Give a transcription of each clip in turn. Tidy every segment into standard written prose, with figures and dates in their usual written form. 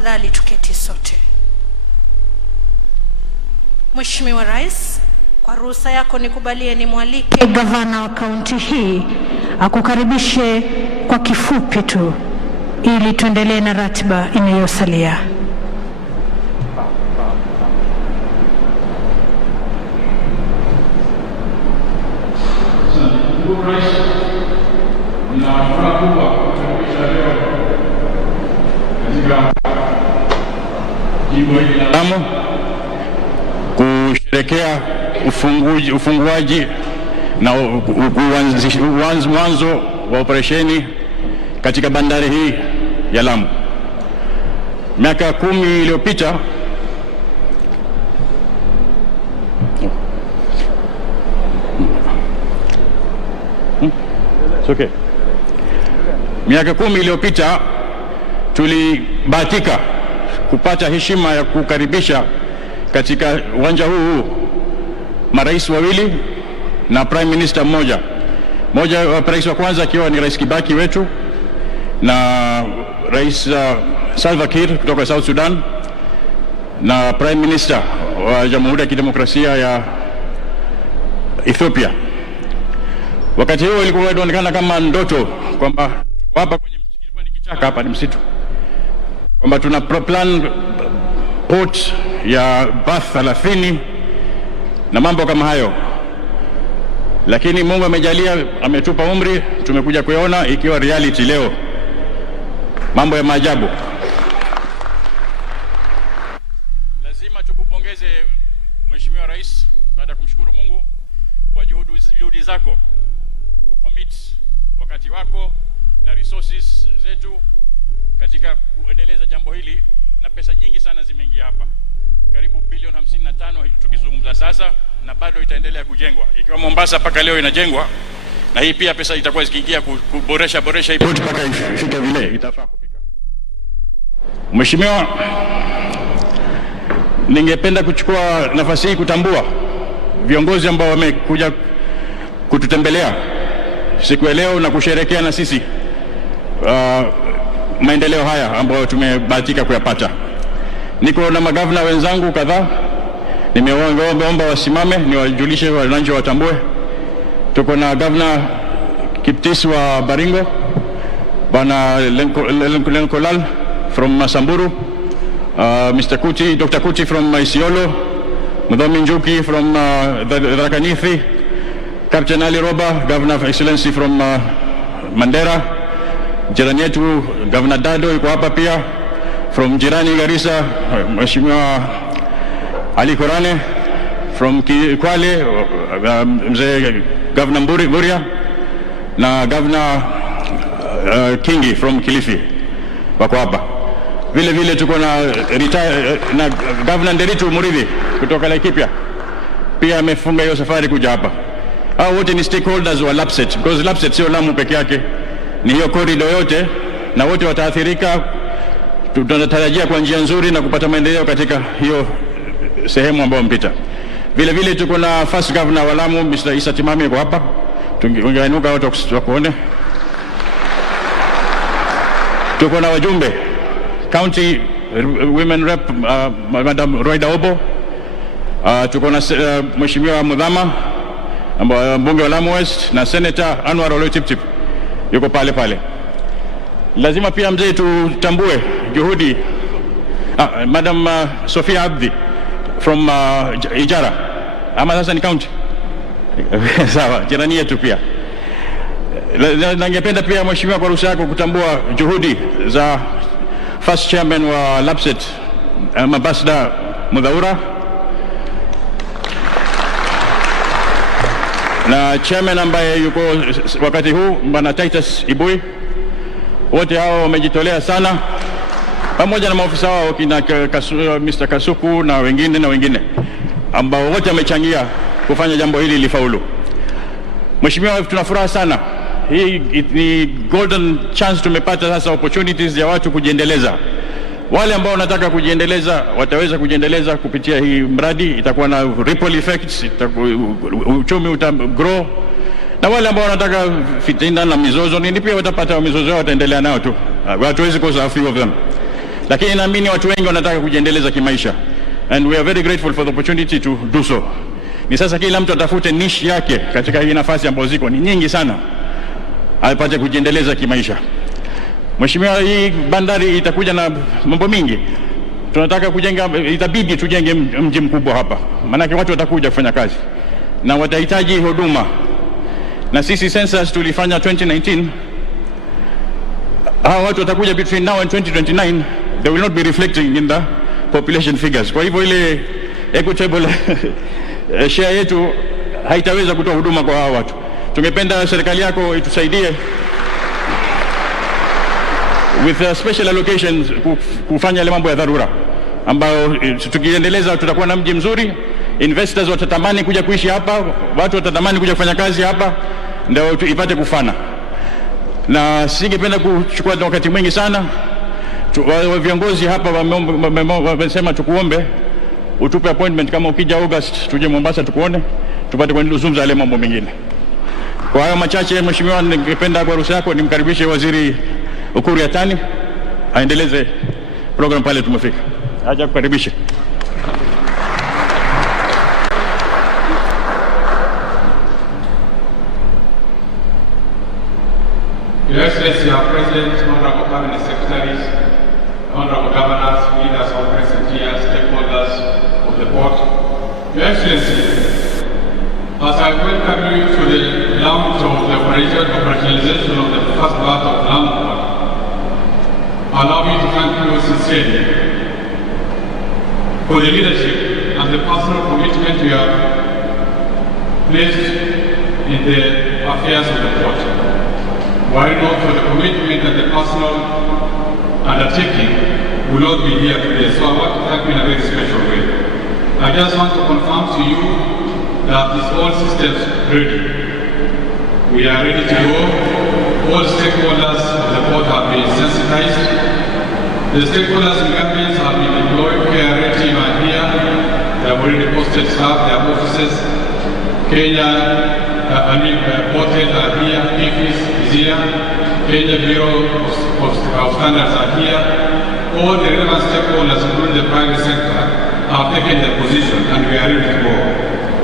tafadhali tuketi sote. Mheshimiwa Rais, kwa ruhusa yako nikubalie nimwalike gavana wa kaunti hii akukaribishe kwa kifupi tu ili tuendelee na ratiba inayosalia. Lamu kusherehekea ufunguaji na mwanzo wa operesheni katika bandari hii ya Lamu. Miaka 10 iliyopita Miaka 10 iliyopita tulibahatika kupata heshima ya kukaribisha katika uwanja huu marais wawili na prime minister mmoja. Rais wa kwanza akiwa ni Rais Kibaki wetu na Rais Salva Kiir kutoka South Sudan na prime minister wa Jamhuri ya Kidemokrasia ya Ethiopia. Wakati huo ilikuwa inaonekana kama ndoto kwamba tuko hapa kwenye kichaka, hapa ni msitu, kwamba tuna plan port ya bath 30 na mambo kama hayo. Lakini Mungu amejalia, ametupa umri, tumekuja kuiona ikiwa reality leo. Mambo ya maajabu. Lazima tukupongeze Mheshimiwa Rais, baada ya kumshukuru Mungu kwa juhudi zako kucommit wakati wako na resources zetu katika kuendeleza jambo hili, na pesa nyingi sana zimeingia hapa, karibu bilioni 55 tukizungumza sasa, na bado itaendelea kujengwa. Ikiwa Mombasa paka leo inajengwa, na hii pia pesa itakuwa zikiingia kuboresha hii port paka ifike vile itafaa kufika. Mheshimiwa, ningependa kuchukua nafasi hii kutambua viongozi ambao wamekuja kututembelea siku ya leo na kusherehekea na sisi maendeleo haya ambayo tumebahatika kuyapata. Niko na magavana wenzangu kadhaa, nimeomba wasimame niwajulishe wananchi watambue. Tuko na Governor Kiptis wa Baringo, Bwana Lenkolal from Samburu, Mr. Kuti, Dr. Kuti from Isiolo, Mudhomi Njuki from Tharaka-Nithi, Captain Ali Roba, Governor of Excellency from Mandera, jirani yetu Governor Dado yuko hapa pia, from jirani Garissa, Mheshimiwa Ali Korane from Kwale, mzee Governor Buria na Governor Kingi from Kilifi wako hapa. Vile tuko na Governor Nderitu Muridhi kutoka Laikipia, pia amefunga hiyo safari kuja hapa. Hao wote ni stakeholders wa LAPSSET, because LAPSSET sio Lamu peke yake, ni hiyo corridor yote, na wote wataathirika. Tunatarajia kwa njia nzuri na kupata maendeleo katika hiyo sehemu ambayo mpita. Vile tuko na first governor wa Lamu, Mr. Isa Timami yuko hapa, tungeinuka watu wakuone. Tuko na wajumbe county women rep, Madam Roida Obo, tuko na Mheshimiwa Mudhama mbunge wa Lamu West, na Senator Anwar Oloitiptip yuko pale. Lazima pia mzee tutambue juhudi Madam Sofia Abdi from Ijara, ama sasa ni county sawa, jirani yetu pia. Ningependa pia Mheshimiwa, kwa ruhusa yako, kutambua juhudi za first chairman wa LAPSSET, Ambassador Mudhaura, na chairman ambaye yuko wakati huu Bwana Titus Ibui. Wote hao wamejitolea sana, pamoja na maofisa wao kina Mr. Kasuku na wengine ambao wote wamechangia kufanya jambo hili lifaulu. Mheshimiwa, tunafuraha sana. Hii ni golden chance tumepata sasa, opportunities ya watu kujiendeleza. Wale ambao wanataka kujiendeleza wataweza kujiendeleza kupitia hii mradi, itakuwa na ripple effects, uchumi utagrow. Na wale ambao wanataka fitina na mizozo nini pia watapata mizozo yao, wataendelea nao tu. Hatuwezi kosa a few of them. lakini naamini watu wengi wanataka kujiendeleza kimaisha, and we are very grateful for the opportunity to do so. Ni sasa kila mtu atafute niche yake katika hii nafasi ambazo ziko ni nyingi sana, apate kujiendeleza kimaisha. Mheshimiwa, hii bandari itakuja na mambo mingi. Tunataka kujenga, itabidi tujenge mji mkubwa hapa, maana watu watakuja kufanya kazi na watahitaji huduma. Na sisi census tulifanya 2019, hao watu watakuja between now and 2029, they will not be reflecting in the population figures. Kwa hivyo ile equitable share yetu haitaweza kutoa huduma kwa hao watu. Tungependa serikali yako itusaidie with special allocations kufanya ile mambo ya dharura ambayo tukiendeleza tutakuwa na mji mzuri, investors watatamani kuja kuishi hapa, watu watatamani kuja kufanya kazi hapa, ndio ipate kufana. Na singependa kuchukua wakati mwingi sana. Viongozi hapa wamesema tukuombe utupe appointment, kama ukija August tuje Mombasa tukuone, tupate kuzungumza yale mambo mengine. Kwa hayo machache, Mheshimiwa, ningependa kwa ruhusa yako nimkaribishe Waziri Uhuru Yatani aendeleze program pale tumefika. Acha kukaribisha. Your Excellency, our President, Honorable Cabinet Secretaries, Honorable Governors, leaders all present here, stakeholders of the port. Your Excellency, as I welcome you to the launch of the operationalization of the first part of Lamu Port, allow me to thank you sincerely for the leadership and the personal commitment you have placed in the affairs of the port. Why not for the commitment and the personal undertaking will not be here today. So I want to thank you in a very special way. I just want to confirm to you that it's all systems ready. We are ready to go. All stakeholders of the port have been sensitized. The stakeholders and governments have been employed. KRA team are here. They have already posted staff, their offices. Port head are here. KFIS is here. Kenya Bureau of Standards are here. All the relevant stakeholders, including the private sector, have taken their position and we are ready to go.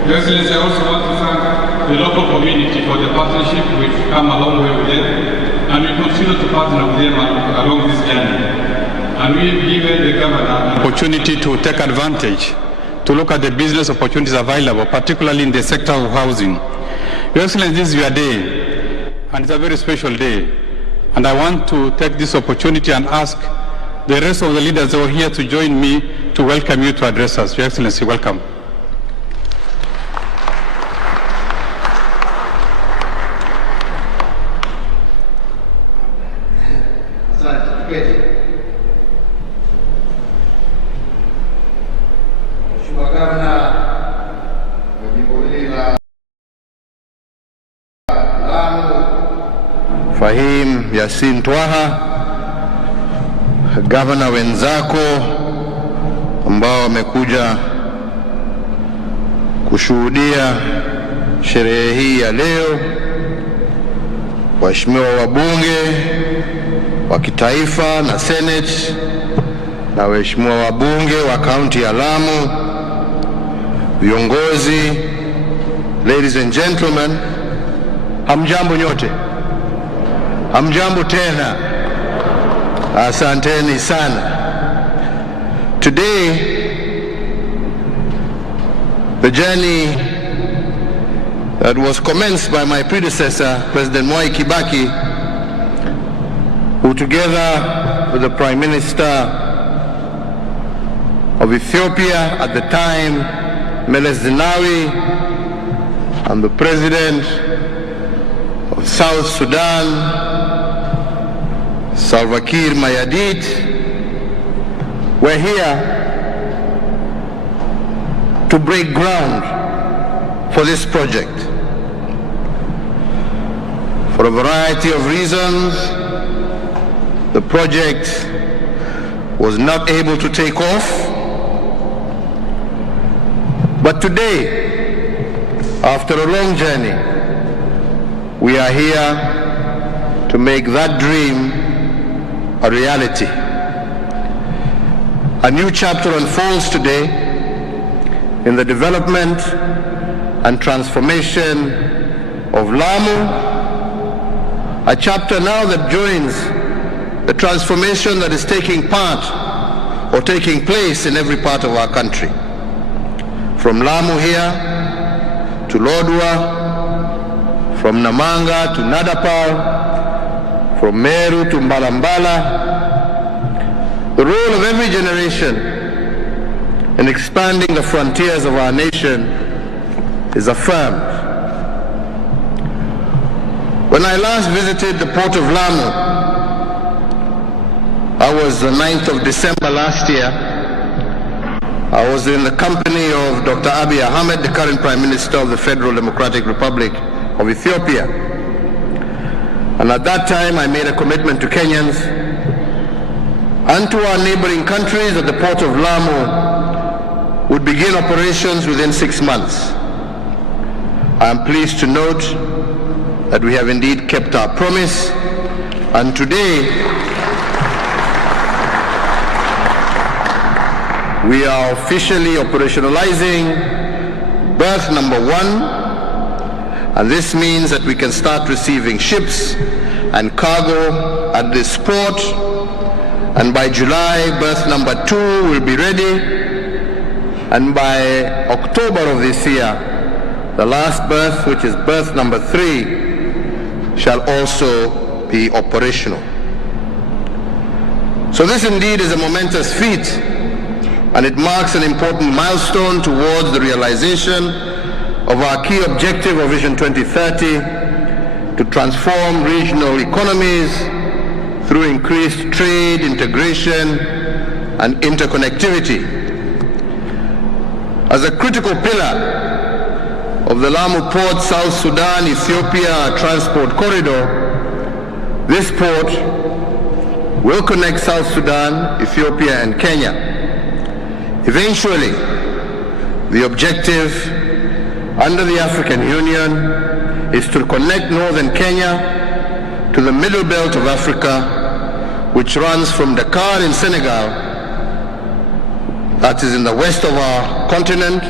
Your Excellency, I also want to thank the local community for the partnership. We've come a long way with them and we continue to partner with them along this journey. And we've given the governor an opportunity to take advantage, to look at the business opportunities available, particularly in the sector of housing. Your Excellency, this is your day, and it's a very special day. And I want to take this opportunity and ask the rest of the leaders who are here to join me to welcome you to address us. Your Excellency, welcome. Yasin Twaha, gavana wenzako ambao wamekuja kushuhudia sherehe hii ya leo, waheshimiwa wabunge wa kitaifa na Senate na waheshimiwa wabunge wa kaunti ya Lamu, viongozi, ladies and gentlemen, hamjambo nyote. Hamjambo tena. Asanteni sana. Today, the journey that was commenced by my predecessor, President Mwai Kibaki, who together with the Prime Minister of Ethiopia at the time, Meles Zenawi, and the President of South Sudan, Salva Kiir Mayardit, we're here to break ground for this project. For a variety of reasons, the project was not able to take off. But today, after a long journey, we are here to make that dream a reality. A new chapter unfolds today in the development and transformation of Lamu, a chapter now that joins the transformation that is taking place in every part of our country. From Lamu here to Lodwar, from Namanga to Nadapal, from Meru to Mbalambala, the role of every generation in expanding the frontiers of our nation is affirmed. When I last visited the port of Lamu, I was the 9th of December last year. I was in the company of Dr. Abiy Ahmed, the current Prime Minister of the Federal Democratic Republic of Ethiopia. And at that time, I made a commitment to Kenyans and to our neighboring countries that the port of Lamu would begin operations within 6 months. I am pleased to note that we have indeed kept our promise, and today we are officially operationalizing berth number 1, and this means that we can start receiving ships and cargo at this port, and by July berth number 2 will be ready, and by October of this year the last berth, which is berth number 3, shall also be operational. So this indeed is a momentous feat, and it marks an important milestone towards the realization of our key objective of Vision 2030 to transform regional economies through increased trade, integration, and interconnectivity. As a critical pillar of the Lamu Port South Sudan Ethiopia transport corridor, this port will connect South Sudan, Ethiopia, and Kenya. Eventually, the objective under the African Union is to connect northern Kenya to the middle belt of Africa, which runs from Dakar in Senegal, that is in the west of our continent,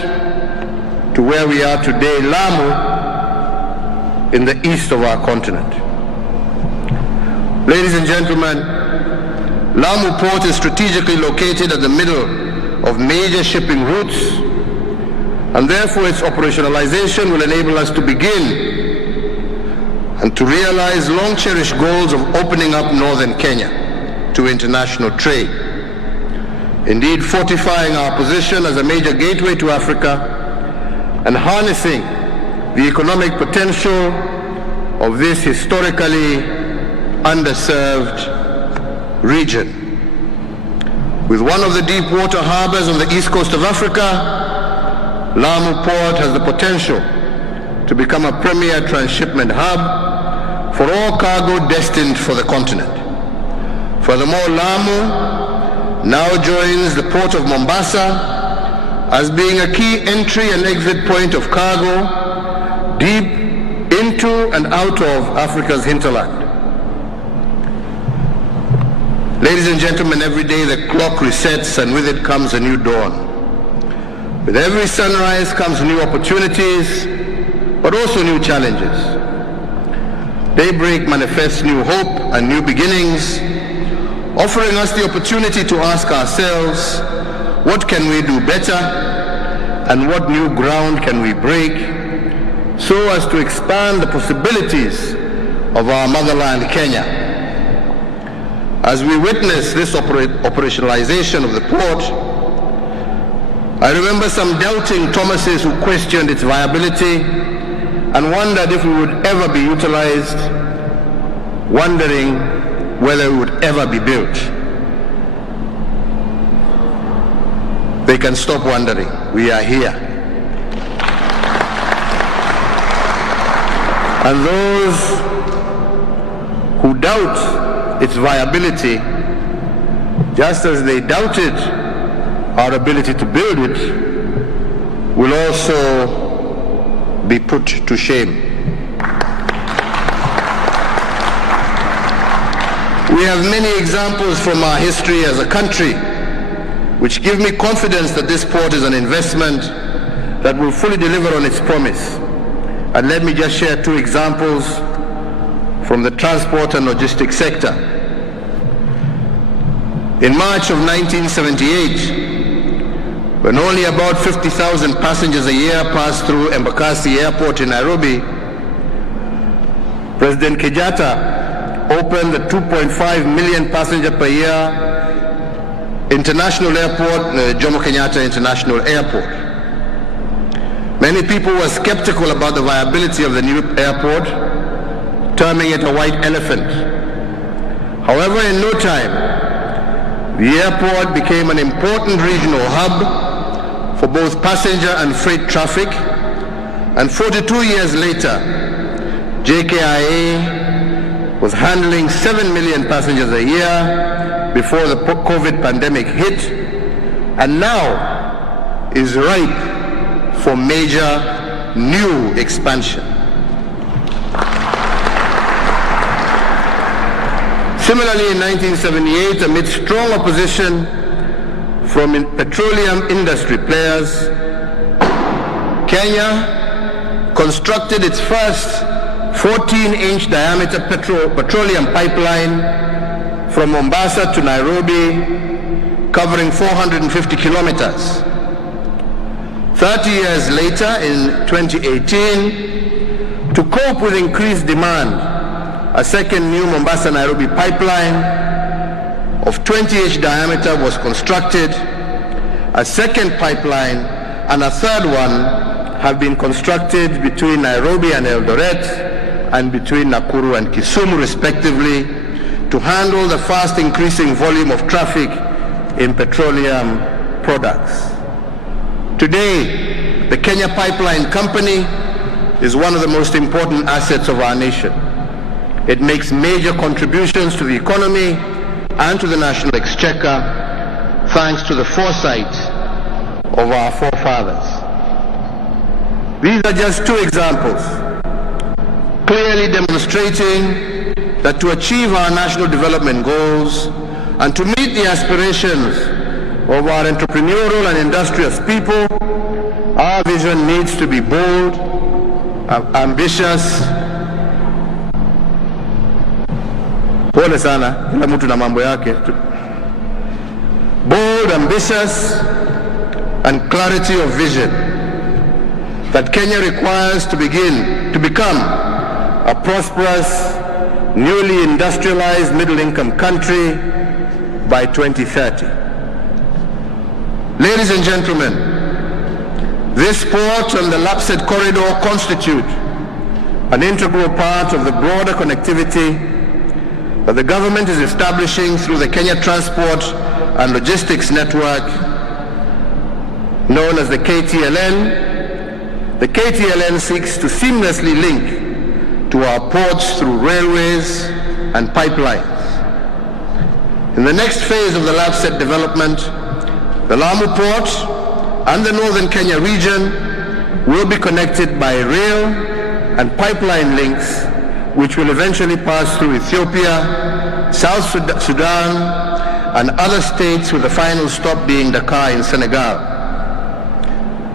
to where we are today, Lamu, in the east of our continent. Ladies and gentlemen, Lamu Port is strategically located at the middle of major shipping routes, and therefore its operationalization will enable us to begin and to realize long-cherished goals of opening up northern Kenya to international trade. Indeed, fortifying our position as a major gateway to Africa and harnessing the economic potential of this historically underserved region. With one of the deep water harbors on the east coast of Africa, Lamu Port has the potential to become a premier transshipment hub for all cargo destined for the continent. Furthermore, Lamu now joins the port of Mombasa as being a key entry and exit point of cargo deep into and out of Africa's hinterland. Ladies and gentlemen, every day the clock resets and with it comes a new dawn. With every sunrise comes new opportunities, but also new challenges. Daybreak manifests new hope and new beginnings, offering us the opportunity to ask ourselves, what can we do better, and what new ground can we break so as to expand the possibilities of our motherland, Kenya. As we witness this operationalization of the port, I remember some doubting Thomases who questioned its viability and wondered if we would ever be utilized, wondering whether it would ever be built. They can stop wondering. We are here. And those who doubt its viability, just as they doubted our ability to build it, will also be put to shame. We have many examples from our history as a country which give me confidence that this port is an investment that will fully deliver on its promise. And let me just share two examples from the transport and logistics sector. In March of 1978, when only about 50,000 passengers a year passed through Embakasi Airport in Nairobi, President Kenyatta opened the 2.5 million passenger per year international airport, Jomo Kenyatta International Airport. Many people were skeptical about the viability of the new airport, terming it a white elephant. However, in no time, the airport became an important regional hub for both passenger and freight traffic, and 42 years later, JKIA was handling 7 million passengers a year before the COVID pandemic hit, and now is ripe for major new expansion. Similarly, in 1978, amid strong opposition from petroleum industry players, Kenya constructed its first 14-inch diameter petroleum pipeline from Mombasa to Nairobi, covering 450 kilometers. 30 years later, in 2018, to cope with increased demand, a second new Mombasa-Nairobi pipeline of 20-inch diameter was constructed. A second pipeline and a third one have been constructed between Nairobi and Eldoret and between Nakuru and Kisumu, respectively, to handle the fast increasing volume of traffic in petroleum products. Today, the Kenya Pipeline Company is one of the most important assets of our nation. It makes major contributions to the economy and to the national exchequer, thanks to the foresight of our forefathers. These are just two examples, clearly demonstrating that to achieve our national development goals and to meet the aspirations of our entrepreneurial and industrious people, our vision needs to be bold, ambitious. Pole sana, kila mtu na mambo yake. Bold, ambitious, and clarity of vision that Kenya requires to become a prosperous, newly industrialized middle-income country by 2030. Ladies and gentlemen, this port and the Lapsed Corridor constitute an integral part of the broader connectivity that the government is establishing through the Kenya Transport and Logistics Network, known as the KTLN. The KTLN seeks to seamlessly link to our ports through railways and pipelines. In the next phase of the Lapsed development, the Lamu port and the northern Kenya region will be connected by rail and pipeline links, which will eventually pass through Ethiopia, South Sudan, and other states, with the final stop being Dakar in Senegal.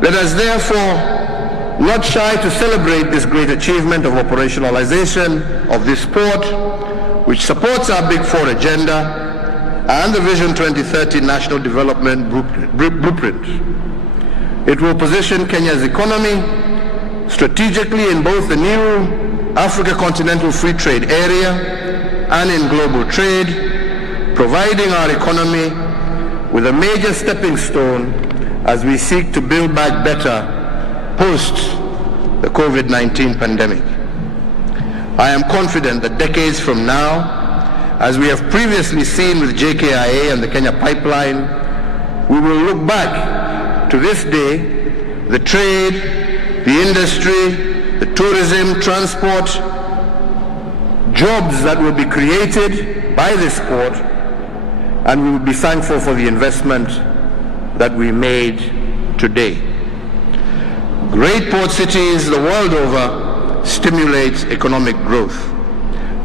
Let us therefore not shy to celebrate this great achievement of operationalization of this port, which supports our Big Four agenda and the Vision 2030 National Development Blueprint. It will position Kenya's economy strategically in both the new Africa Continental Free Trade Area and in global trade, providing our economy with a major stepping stone as we seek to build back better post the COVID-19 pandemic. I am confident that decades from now, as we have previously seen with JKIA and the Kenya Pipeline, we will look back to this day, the trade, the industry, the tourism, transport, jobs that will be created by this port, and we will be thankful for the investment that we made today. Great port cities the world over stimulate economic growth,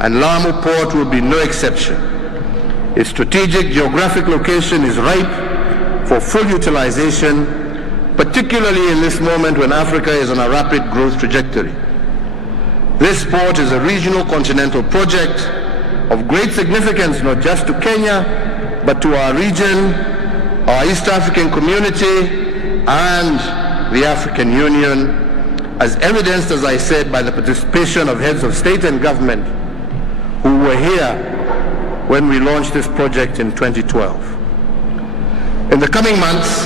and Lamu Port will be no exception. Its strategic geographic location is ripe for full utilization, particularly in this moment when Africa is on a rapid growth trajectory. This port is a regional continental project of great significance not just to Kenya, but to our region, our East African community, and the African Union, as evidenced, as I said, by the participation of heads of state and government who were here when we launched this project in 2012. In the coming months,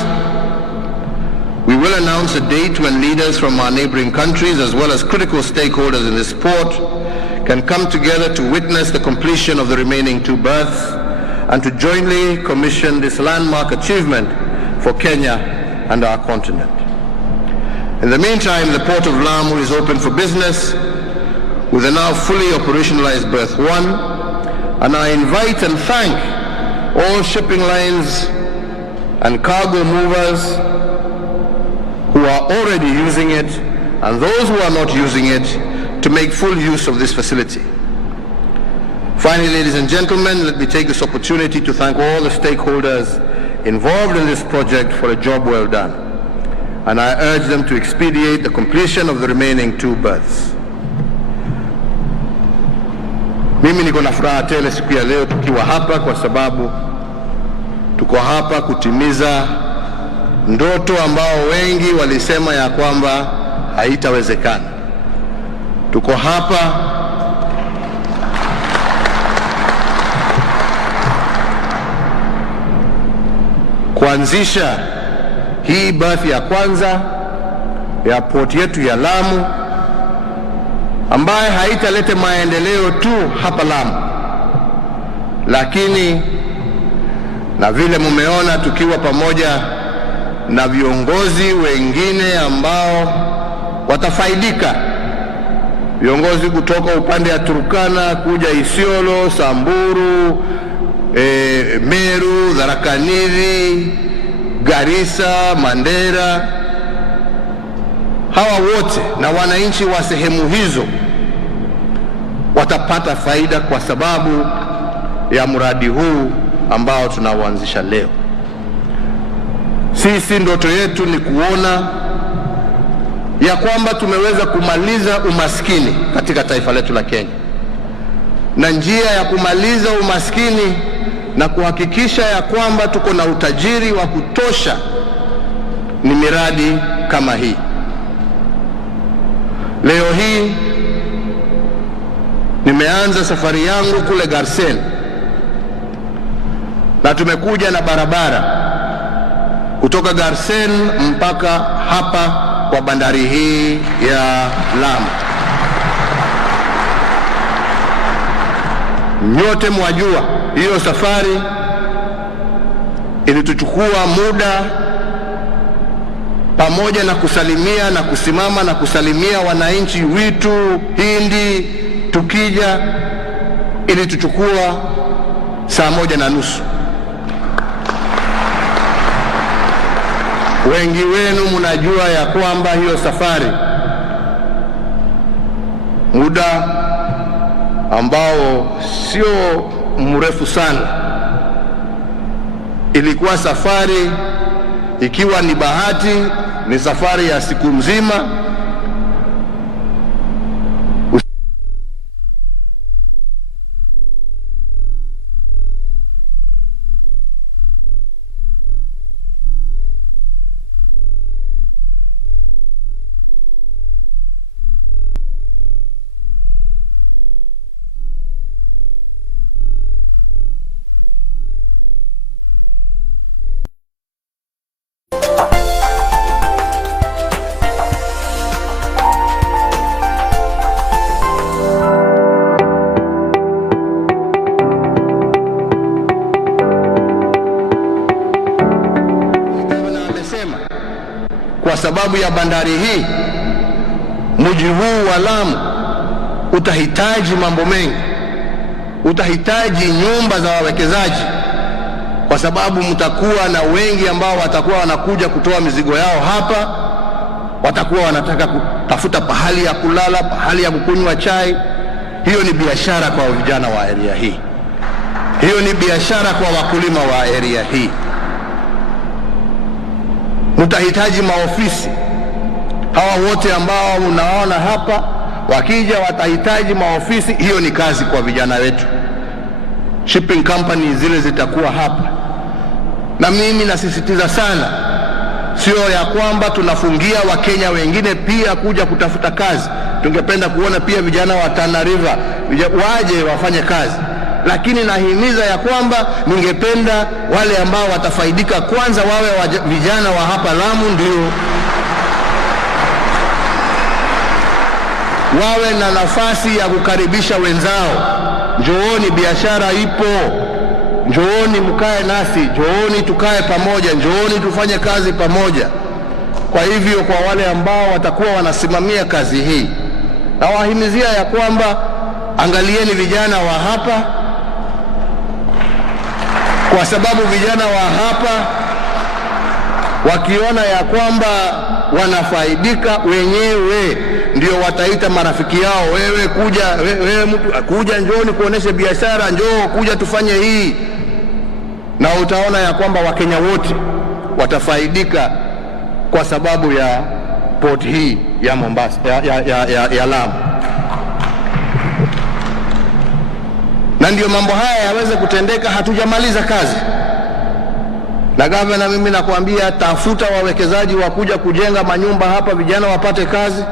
we will announce a date when leaders from our neighboring countries, as well as critical stakeholders in this port, can come together to witness the completion of the remaining 2 berths and to jointly commission this landmark achievement for Kenya and our continent. In the meantime, the Port of Lamu is open for business with a now fully operationalized berth 1, and I invite and thank all shipping lines and cargo movers who are already using it and those who are not using it to make full use of this facility. Finally, ladies and gentlemen, let me take this opportunity to thank all the stakeholders involved in this project for a job well done, and I urge them to expedite the completion of the remaining 2 berths. Mimi niko na furaha tele siku ya leo tukiwa hapa kwa sababu tuko hapa kutimiza ndoto ambao wengi walisema ya kwamba haitawezekana. Tuko hapa kuanzisha hii berth ya kwanza ya port yetu ya Lamu, ambaye haitaleta maendeleo tu hapa Lamu, lakini na vile mumeona tukiwa pamoja na viongozi wengine ambao watafaidika, viongozi kutoka upande ya Turkana kuja Isiolo, Samburu, Meru, Tharaka-Nithi, Garissa, Mandera. Hawa wote na wananchi wa sehemu hizo watapata faida kwa sababu ya mradi huu ambao tunauanzisha leo. Sisi ndoto yetu ni kuona ya kwamba tumeweza kumaliza umaskini katika taifa letu la Kenya, na njia ya kumaliza umaskini na kuhakikisha ya kwamba tuko na utajiri wa kutosha ni miradi kama hii. Leo hii nimeanza safari yangu kule Garsen na tumekuja na barabara kutoka Garsen mpaka hapa kwa bandari hii ya Lamu. Nyote mwajua hiyo safari ilituchukua muda, pamoja na kusalimia na kusimama na kusalimia wananchi witu Hindi tukija, ilituchukua saa 1:30. Wengi wenu mnajua ya kwamba hiyo safari, muda ambao sio mrefu sana, ilikuwa safari, ikiwa ni bahati ni safari ya siku mzima. Kwa sababu ya bandari hii, mji huu wa Lamu utahitaji mambo mengi. Utahitaji nyumba za wawekezaji, kwa sababu mtakuwa na wengi ambao watakuwa wanakuja kutoa mizigo yao hapa, watakuwa wanataka kutafuta pahali ya kulala, pahali ya kukunywa chai. Hiyo ni biashara kwa vijana wa area hii. Hiyo ni biashara kwa wakulima wa area hii. tutahitaji maofisi. Hawa wote ambao unaona hapa wakija watahitaji maofisi. Hiyo ni kazi kwa vijana wetu. Shipping companies zile zitakuwa hapa, na mimi nasisitiza sana, sio ya kwamba tunafungia Wakenya wengine pia kuja kutafuta kazi. Tungependa kuona pia vijana wa Tana River waje wafanye kazi, lakini nahimiza ya kwamba ningependa wale ambao watafaidika kwanza wawe vijana wa hapa Lamu, ndio wawe na nafasi ya kukaribisha wenzao. Njooni, biashara ipo, njooni mkae nasi, njooni tukae pamoja, njooni tufanye kazi pamoja. Kwa hivyo kwa wale ambao watakuwa wanasimamia kazi hii, nawahimizia ya kwamba angalieni vijana wa hapa, kwa sababu vijana wa hapa wakiona ya kwamba wanafaidika wenyewe ndio wataita marafiki yao, wewe kuja, wewe mtu kuja, njooni kuoneshe biashara, njoo kuja tufanye hii. Na utaona ya kwamba Wakenya wote watafaidika kwa sababu ya port hii ya Mombasa, ya Lamu. Na ndio mambo haya yaweze kutendeka, hatujamaliza kazi. Na gavana, mimi nakwambia, tafuta wawekezaji wa kuja kujenga manyumba hapa, vijana wapate kazi,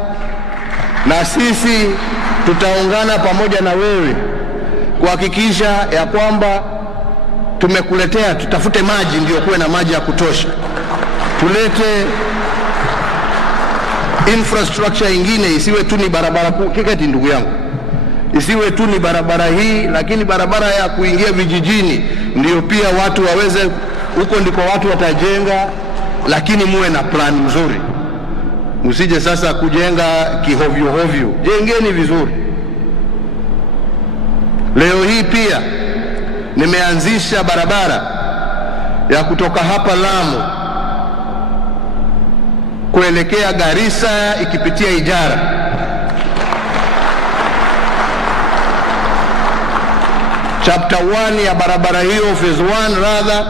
na sisi tutaungana pamoja na wewe kuhakikisha ya kwamba tumekuletea, tutafute maji, ndio kuwe na maji ya kutosha, tulete infrastructure ingine, isiwe tu ni barabara kuu. Kiketi ndugu yangu, isiwe tu ni barabara hii, lakini barabara ya kuingia vijijini ndio pia watu waweze, huko ndiko watu watajenga, lakini muwe na plan mzuri. Msije sasa kujenga kihovyo hovyo, jengeni vizuri. Leo hii pia nimeanzisha barabara ya kutoka hapa Lamu kuelekea Garissa ikipitia Ijara. Chapter 1 ya barabara hiyo, phase 1 rather,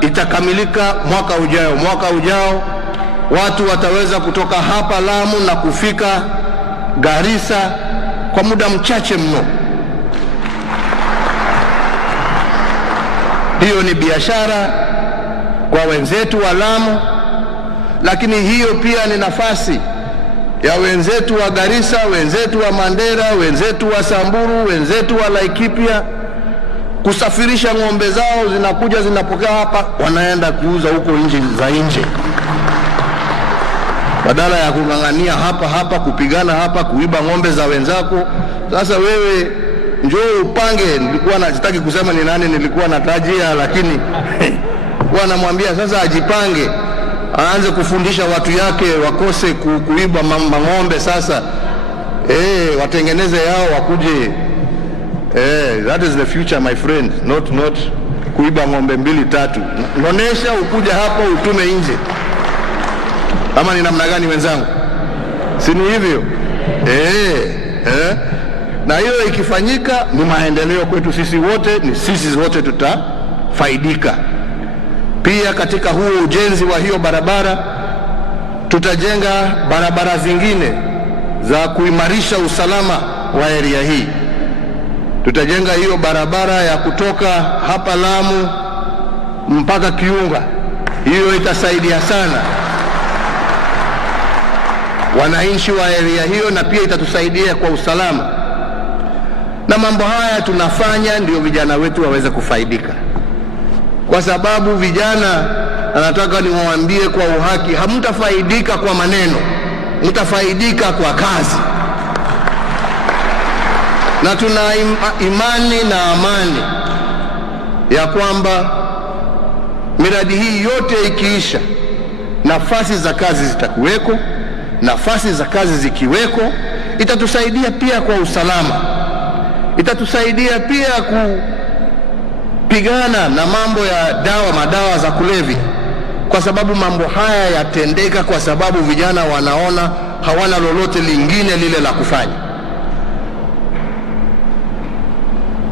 itakamilika mwaka ujao. Mwaka ujao watu wataweza kutoka hapa Lamu na kufika Garissa kwa muda mchache mno. Hiyo ni biashara kwa wenzetu wa Lamu, lakini hiyo pia ni nafasi ya wenzetu wa Garissa, wenzetu wa Mandera, wenzetu wa Samburu, wenzetu wa Laikipia kusafirisha ng'ombe zao, zinakuja zinapokea hapa, wanaenda kuuza huko nje za nje, badala ya kung'ang'ania hapa kupigana hapa, kuiba ng'ombe za wenzako. Sasa wewe njoo upange. Nilikuwa sitaki kusema ni nani nilikuwa natajia, lakini wanamwambia sasa ajipange, aanze kufundisha watu yake wakose kuiba ng'ombe. Sasa watengeneze yao wakuje. That is the future my friend, not kuiba ng'ombe 2-3. Nonesha ukuja hapo utume nje. Ama ni namna gani wenzangu? Si ni hivyo? Na hiyo ikifanyika ni maendeleo kwetu sisi wote, ni sisi wote tutafaidika. Pia katika huo ujenzi wa hiyo barabara tutajenga barabara zingine za kuimarisha usalama wa area hii. Tutajenga hiyo barabara ya kutoka hapa Lamu mpaka Kiunga. Hiyo itasaidia sana wananchi wa area hiyo, na pia itatusaidia kwa usalama. Na mambo haya tunafanya ndio vijana wetu waweze kufaidika, kwa sababu vijana, nataka niwaambie kwa uhaki, hamtafaidika kwa maneno, mtafaidika kwa kazi. Na tuna imani na amani ya kwamba miradi hii yote ikiisha, nafasi za kazi zitakuweko. Nafasi za kazi zikiweko, itatusaidia pia kwa usalama, itatusaidia pia kupigana na mambo ya madawa za kulevya, kwa sababu mambo haya yatendeka kwa sababu vijana wanaona hawana lolote lingine lile la kufanya.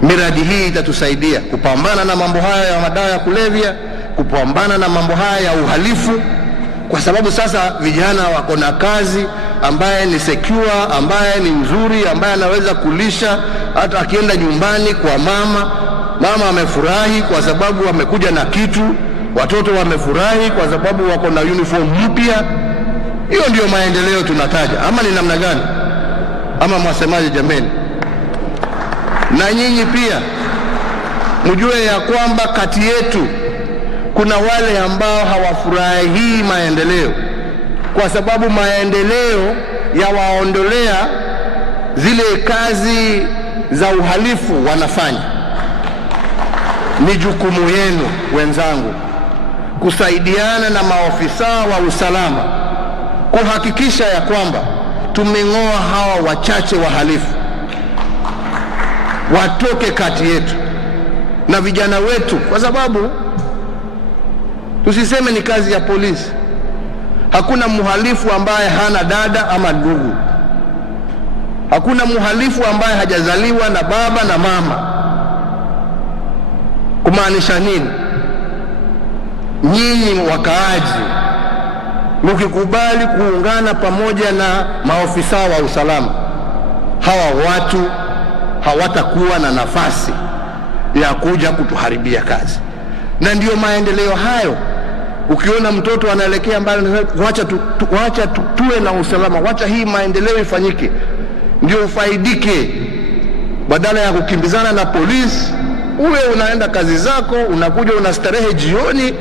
Miradi hii itatusaidia kupambana na mambo haya ya madawa ya kulevya, kupambana na mambo haya ya uhalifu, kwa sababu sasa vijana wako na kazi ambaye ni secure, ambaye ni nzuri, ambaye anaweza kulisha hata akienda nyumbani kwa mama amefurahi kwa sababu wamekuja na kitu, watoto wamefurahi kwa sababu wako na uniform mpya. Hiyo ndio maendeleo tunataja, ama ni namna gani? Ama mwasemaje jameni? Na nyinyi pia mjue ya kwamba kati yetu kuna wale ambao hawafurahii maendeleo, kwa sababu maendeleo yawaondolea zile kazi za uhalifu wanafanya. Ni jukumu yenu wenzangu kusaidiana na maofisa wa usalama kuhakikisha ya kwamba tumeng'oa hawa wachache wahalifu watoke kati yetu na vijana wetu, kwa sababu tusiseme ni kazi ya polisi. Hakuna mhalifu ambaye hana dada ama ndugu. Hakuna mhalifu ambaye hajazaliwa na baba na mama. Kumaanisha nini? Nyinyi wakaaji mkikubali kuungana pamoja na maofisa wa usalama, hawa watu hawatakuwa na nafasi ya kuja kutuharibia kazi. Na ndio maendeleo hayo. Ukiona mtoto anaelekea mbali, wacha tuwe na usalama, wacha hii maendeleo ifanyike, ndio ufaidike, badala ya kukimbizana na polisi. Uwe unaenda kazi zako, unakuja unastarehe jioni,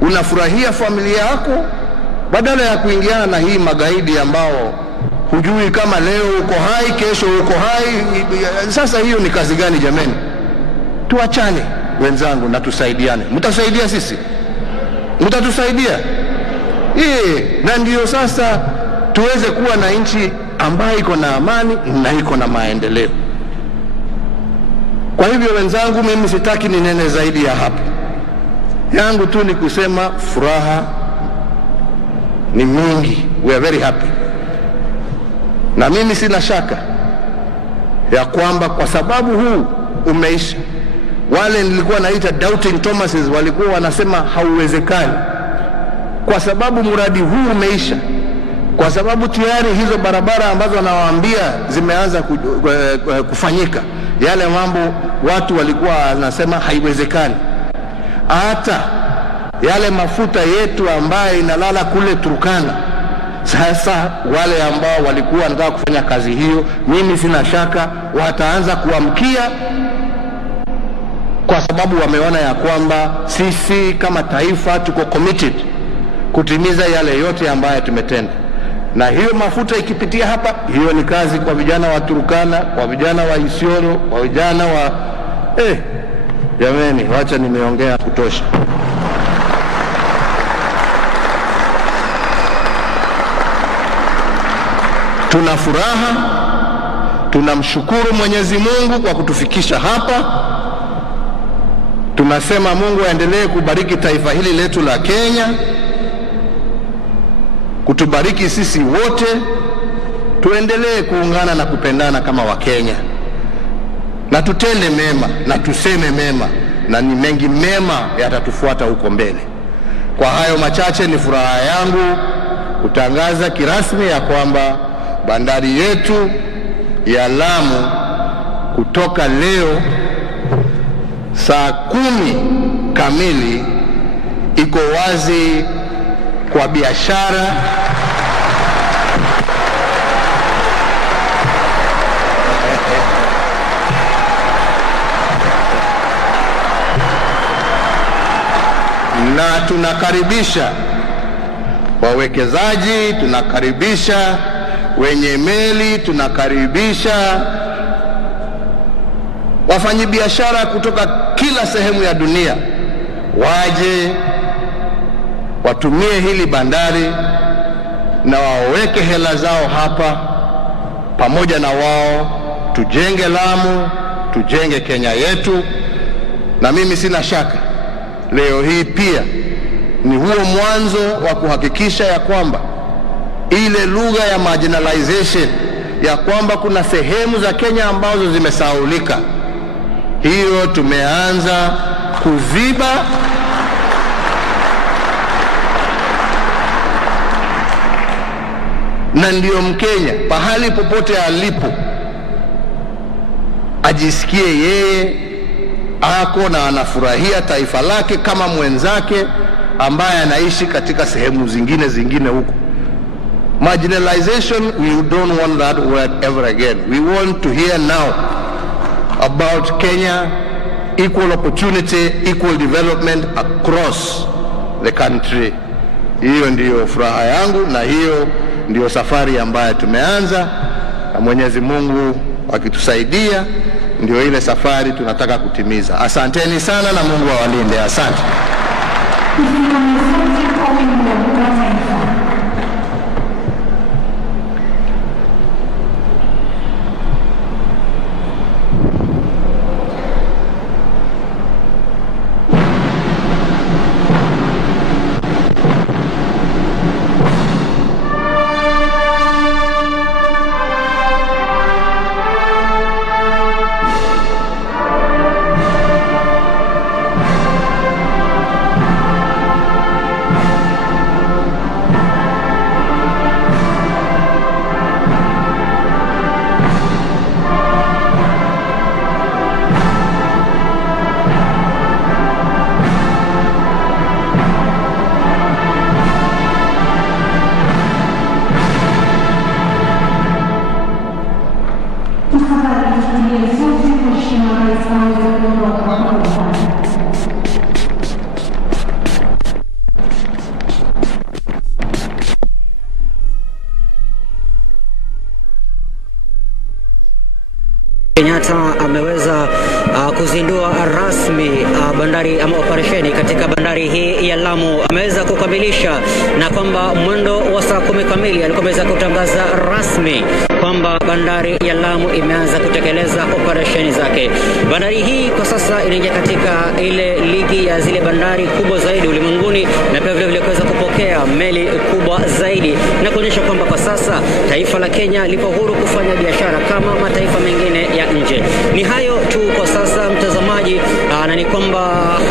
unafurahia familia yako, badala ya kuingiana na hii magaidi ambao hujui kama leo uko hai, kesho uko hai. Sasa hiyo ni kazi gani jameni? Tuachane wenzangu na tusaidiane. Mtasaidia sisi? Mtatusaidia? Na ndio sasa tuweze kuwa na nchi ambayo iko na amani na iko na maendeleo. Kwa hivyo wenzangu, mimi sitaki ninene zaidi ya hapo. Yangu tu ni kusema furaha ni mingi. We are very happy. Na mimi sina shaka ya kwamba kwa sababu huu umeisha, wale nilikuwa naita doubting Thomases walikuwa wanasema hauwezekani, kwa sababu mradi huu umeisha, kwa sababu tayari hizo barabara ambazo nawaambia zimeanza kufanyika, yale mambo watu walikuwa wanasema haiwezekani. Hata yale mafuta yetu ambaye inalala kule Turkana, sasa wale ambao walikuwa wanataka kufanya kazi hiyo, mimi sina shaka wataanza kuamkia, kwa sababu wameona ya kwamba sisi kama taifa tuko committed kutimiza yale yote ambayo tumetenda. Na hiyo mafuta ikipitia hapa, hiyo ni kazi kwa vijana wa Turkana, kwa vijana wa Isiolo, kwa vijana wa jameni, wacha nimeongea kutosha. Tuna furaha, tunamshukuru Mwenyezi Mungu kwa kutufikisha hapa. Tunasema Mungu aendelee kubariki taifa hili letu la Kenya, kutubariki sisi wote, tuendelee kuungana na kupendana kama Wakenya, na tutende mema na tuseme mema, na ni mengi mema yatatufuata huko mbele. Kwa hayo machache, ni furaha yangu kutangaza kirasmi ya kwamba bandari yetu ya Lamu kutoka leo saa 10 kamili iko wazi kwa biashara na tunakaribisha wawekezaji, tunakaribisha wenye meli, tunakaribisha wafanyabiashara kutoka kila sehemu ya dunia waje watumie hili bandari na waweke hela zao hapa. Pamoja na wao tujenge Lamu, tujenge Kenya yetu. Na mimi sina shaka leo hii pia ni huo mwanzo wa kuhakikisha ya kwamba ile lugha ya marginalization, ya kwamba kuna sehemu za Kenya ambazo zimesahaulika, hiyo tumeanza kuziba na ndio Mkenya pahali popote alipo ajisikie yeye ako na anafurahia taifa lake kama mwenzake ambaye anaishi katika sehemu zingine huko. Marginalization, we don't want that word ever again. We want to hear now about Kenya, equal opportunity, equal development across the country. Hiyo ndiyo furaha yangu na hiyo ndiyo safari ambayo tumeanza, na Mwenyezi Mungu akitusaidia ndio ile safari tunataka kutimiza. Asanteni sana na Mungu awalinde. Asante. Kenyatta ameweza kuzindua rasmi bandari ama operesheni katika bandari hii ya Lamu. Ameweza kukamilisha na kwamba mwendo wa saa 10 kamili alikuwa kutangaza rasmi kwamba bandari ya Lamu imeanza kutekeleza operesheni zake. Bandari hii kwa sasa inaingia katika ile ligi ya zile bandari kubwa zaidi ulimwenguni, na pia vile kuweza kupokea meli kubwa zaidi na kuonyesha kwamba kwa sasa taifa la Kenya lipo huru kufanya biashara kama mataifa mengine ya nje. Ni hayo tu kwa sasa mtazamaji, na ni kwamba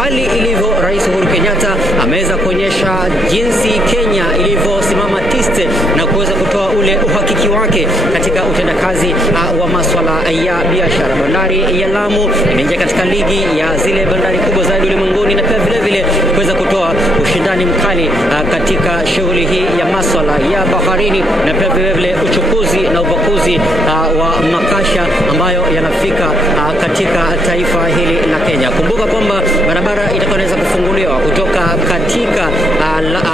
hali ilivyo, Rais Uhuru Kenyatta ameweza kuonyesha jinsi Kenya ilivyosimama tiste na kuweza kutoa ule uhakiki wake katika utendakazi wa masuala ya biashara. Bandari ya Lamu inaingia katika ligi ya zile bandari kubwa zaidi ulimwenguni, na pia vile kuweza kutoa ushindani mkali katika shughuli hii ya masuala ya baharini, na pia vile uchukuzi na upakuzi wa makasha ambayo yanafika katika taifa hili la Kenya. Kumbuka kwamba barabara itakayoweza kufunguliwa kutoka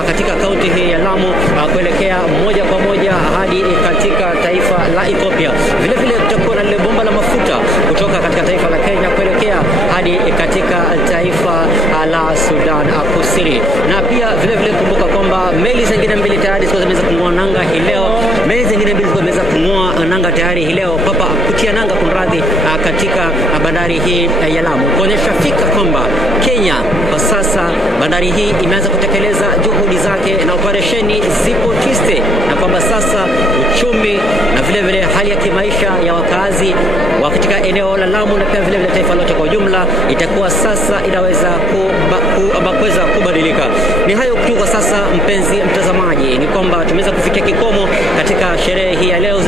katika kaunti hii ya Lamu kuelekea moja kwa moja hadi katika taifa la Ethiopia. Vile kutakuwa na lile bomba la mafuta kutoka katika taifa la Kenya kuelekea hadi katika taifa la Sudan Kusini. Na pia vile kumbuka kwamba meli zingine mbili tayari zimeweza kung'oa nanga hii leo. Meli zingine mbili zimeweza kung'oa nanga tayari hii leo papa kutia nanga kunradhi katika bandari hii ya Lamu, kuonyesha fika kwamba Kenya kwa sasa bandari hii imeanza kutekeleza juhudi zake na operesheni zipo tiste, na kwamba sasa uchumi na vile hali ya kimaisha ya wakazi wa katika eneo la Lamu na pia vile taifa lote kwa ujumla itakuwa sasa inaweza kuweza kubadilika. Ni hayo tu kwa sasa mpenzi mtazamaji, ni kwamba tumeweza kufikia kikomo katika sherehe hii ya leo